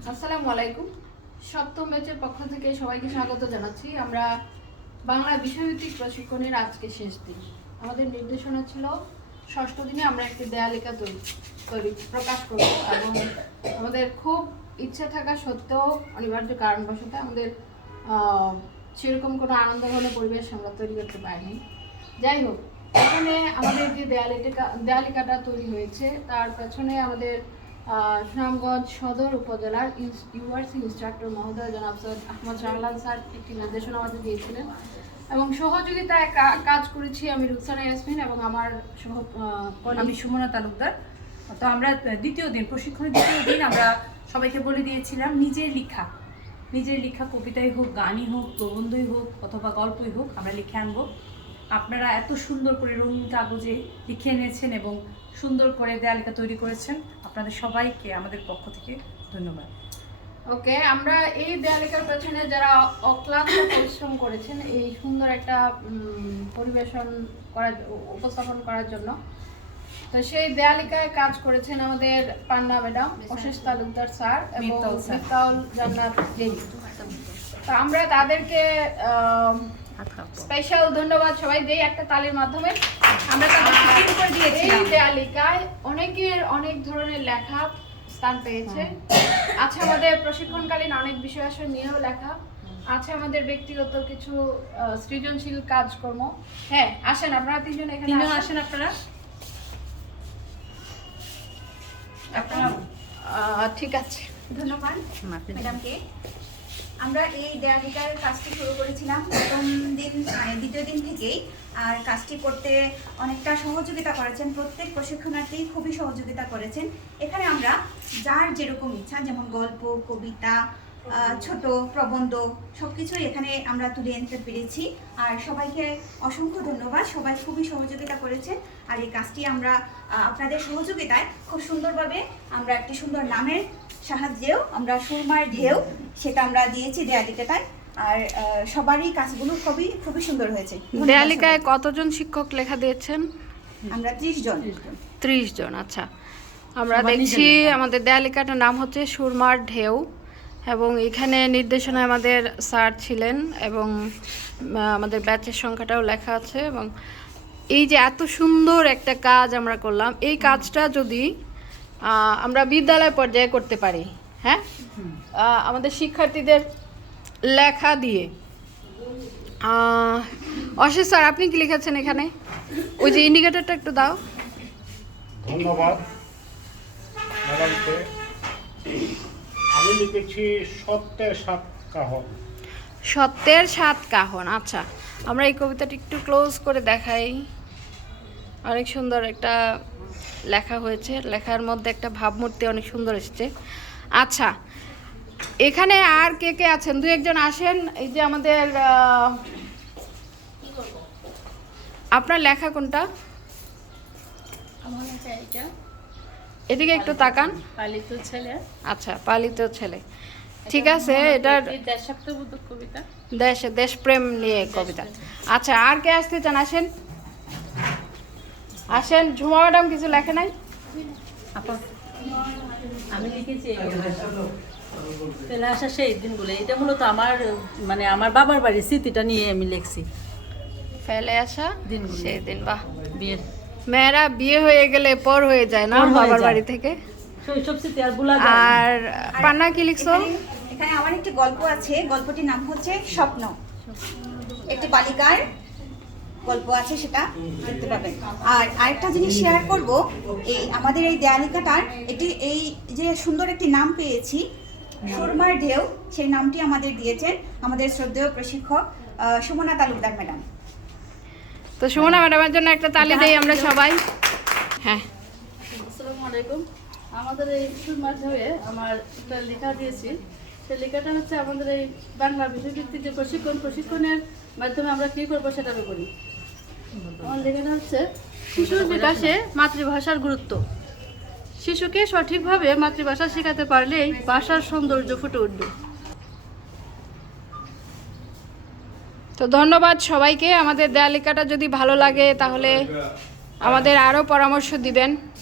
আসসালামু আলাইকুম। সপ্তম ব্যাচের পক্ষ থেকে সবাইকে স্বাগত জানাচ্ছি। আমরা বাংলা বিষয়ভিত্তিক প্রশিক্ষণের আজকে শেষ দিন। আমাদের নির্দেশনা ছিল, ষষ্ঠ দিনে আমরা একটি দেয়ালিকা তৈরি তৈরি, প্রকাশ করব এবং আমাদের খুব ইচ্ছা থাকা সত্ত্বেও অনিবার্য কারণবশত আমাদের সেরকম কোনো আনন্দঘন পরিবেশ আমরা তৈরি করতে পারিনি। যাই হোক, এখানে আমাদের যে দেয়ালিকা, দেয়ালিকাটা তৈরি হয়েছে, তার পেছনে আমাদের সুনামগঞ্জ সদর উপজেলার ইউআরসি ইনস্ট্রাক্টর মহোদয় জনাব সৈয়দ আহমদ শাহলাল স্যার একটি নির্দেশনা আমাদের দিয়েছিলেন এবং সহযোগিতায় কাজ করেছি আমি রুকসানা ইয়াসমিন এবং আমার সহ আমি সুমনা তালুকদার। তো আমরা দ্বিতীয় দিন, প্রশিক্ষণের দ্বিতীয় দিন আমরা সবাইকে বলে দিয়েছিলাম, নিজের লেখা। নিজের লেখা কবিতাই হোক, গানই হোক, প্রবন্ধই হোক, অথবা গল্পই হোক, আমরা লিখে আনব। আপনারা এত সুন্দর করে রঙিন কাগজে লিখে এনেছেন এবং সুন্দর করে দেয়ালিকা তৈরি করেছেন। আপনাদের সবাইকে আমাদের পক্ষ থেকে ধন্যবাদ। ওকে আমরা এই দেয়ালিকার পেছনে যারা অক্লান্ত পরিশ্রম করেছেন এই সুন্দর একটা পরিবেশন করার উপস্থাপন করার জন্য তো সেই দেয়ালিকায় কাজ করেছেন আমাদের পান্না ম্যাডাম অশেষ তালুকদার স্যার এবং মিফতাউল জান্নাত তো আমরা তাদেরকে স্পেশাল ধন্যবাদ সবাই দেই একটা তালির মাধ্যমে আমরা তাদের এই দেয়ালিকায় অনেকের অনেক ধরনের লেখা স্থান পেয়েছে। আছে আমাদের প্রশিক্ষণকালীন অনেক বিষয় আসলে নিয়েও লেখা। আছে আমাদের ব্যক্তিগত কিছু সৃজনশীল কাজকর্ম। হ্যাঁ আসেন আপনারা তিনজন এখানে আসেন। আপনারা। ঠিক আছে। ধন্যবাদ। ম্যাডামকে। আমরা এই দেয়ালিকার কাজটি শুরু করেছিলাম প্রথম দিন মানে দ্বিতীয় দিন থেকেই। আর কাজটি করতে অনেকটা সহযোগিতা করেছেন। প্রত্যেক প্রশিক্ষণার্থী খুবই সহযোগিতা করেছেন। এখানে আমরা যার যেরকম ইচ্ছা, যেমন গল্প, কবিতা ছোট, প্রবন্ধ সব কিছুই এখানে আমরা তুলে আনতে পেরেছি। আর সবাইকে অসংখ্য ধন্যবাদ। সবাই খুবই সহযোগিতা করেছেন। আর এই কাজটি আমরা আপনাদের সহযোগিতায় খুব সুন্দরভাবে আমরা একটি সুন্দর নামের সাহায্যেও আমরা সুরমার ঢেউ সেটা আমরা দিয়েছি দেয়ালিকাটায়। আর সবারই কাজগুলো খুবই খুবই সুন্দর হয়েছে। দেয়ালিকায় কতজন শিক্ষক লেখা দিয়েছেন? আমরা ত্রিশ জন। ত্রিশ জন। আচ্ছা। আমরা দেখছি আমাদের দেয়ালিকাটার নাম হচ্ছে সুরমার ঢেউ। এবং এখানে নির্দেশনায় আমাদের স্যার ছিলেন এবং আমাদের ব্যাচের সংখ্যাটাও লেখা আছে। এবং এই যে এত সুন্দর একটা কাজ আমরা করলাম এই কাজটা যদি আমরা বিদ্যালয় পর্যায়ে করতে পারি হ্যাঁ? আমাদের শিক্ষার্থীদের লেখা দিয়ে। অশেষ স্যার আপনি কি লিখেছেন এখানে? ওই যে ইন্ডিকেটরটা একটু দাও। ধন্যবাদ। ম্যাডামকে আমি লিখেছি সত্যের সাত কাহন। সত্যের সাত কাহন আচ্ছা। আমরা এই কবিতাটি একটু ক্লোজ করে দেখাই। অনেক সুন্দর একটা লেখা হয়েছে। লেখার মধ্যে একটা ভাবমূর্তি অনেক সুন্দর এসেছে। আচ্ছা এখানে আর কে কে আছেন? দু একজন আসেন এই যে আমাদের আপনার লেখা কোনটা? এটা এদিকে একটু তাকান। পালিত ছেলে। আচ্ছা পালিত ছেলে। ঠিক আছে এটার দেশাত্মবোধক কবিতা। দেশ দেশপ্রেম নিয়ে কবিতা। আচ্ছা আর কে আসতে চান? আসেন। আসেন ঝুমা ম্যাডাম কিছু লেখে নাই? আপা আমি লিখেছি ফেলে আসা সেই দিনগুলো। এটা মূলত আমার মানে আমার বাবার বাড়ির স্মৃতিটা নিয়ে আমি লিখছি। ফেলে আসা দিনগুলো। সেই দিন বাহ। বিয়ের। মেয়েরা বিয়ে হয়ে গেলে পর হয়ে যায় না বাবার বাড়ি থেকে? শৈশব স্মৃতি আর ভুলা আর পান্না কি লিখছো? এখানে এখানে আমার একটি গল্প আছে। গল্পটির নাম হচ্ছে স্বপ্ন। একটি বালিকার গল্প আছে সেটা দেখতে পাবেন আর আরেকটা জিনিস শেয়ার করব এই আমাদের এই দেয়ালিকাটার এটি এই যে সুন্দর একটি নাম পেয়েছি সুরমার ঢেউ সেই নামটি আমাদের দিয়েছেন আমাদের শ্রদ্ধেয় প্রশিক্ষক সুমনা তালুকদার ম্যাডাম। তো সুমনা ম্যাডামের জন্য একটা তালি দেই আমরা সবাই। হ্যাঁ। আসসালামু আলাইকুম। আমাদের এই সুর মাধ্যমে আমার একটা লেখা দিয়েছি। সেই লেখাটা হচ্ছে আমাদের এই বাংলা বিষয়ভিত্তিক যে প্রশিক্ষণ প্রশিক্ষণের মাধ্যমে আমরা কী করব সেটার উপরই আমার লেখাটা শিশুর বিকাশে মাতৃভাষার গুরুত্ব। শিশুকে সঠিকভাবে মাতৃভাষা শেখাতে পারলেই ভাষার সৌন্দর্য ফুটে উঠবে। তো ধন্যবাদ সবাইকে। আমাদের দেয়ালিকাটা যদি ভালো লাগে, তাহলে আমাদের আরও পরামর্শ দিবেন।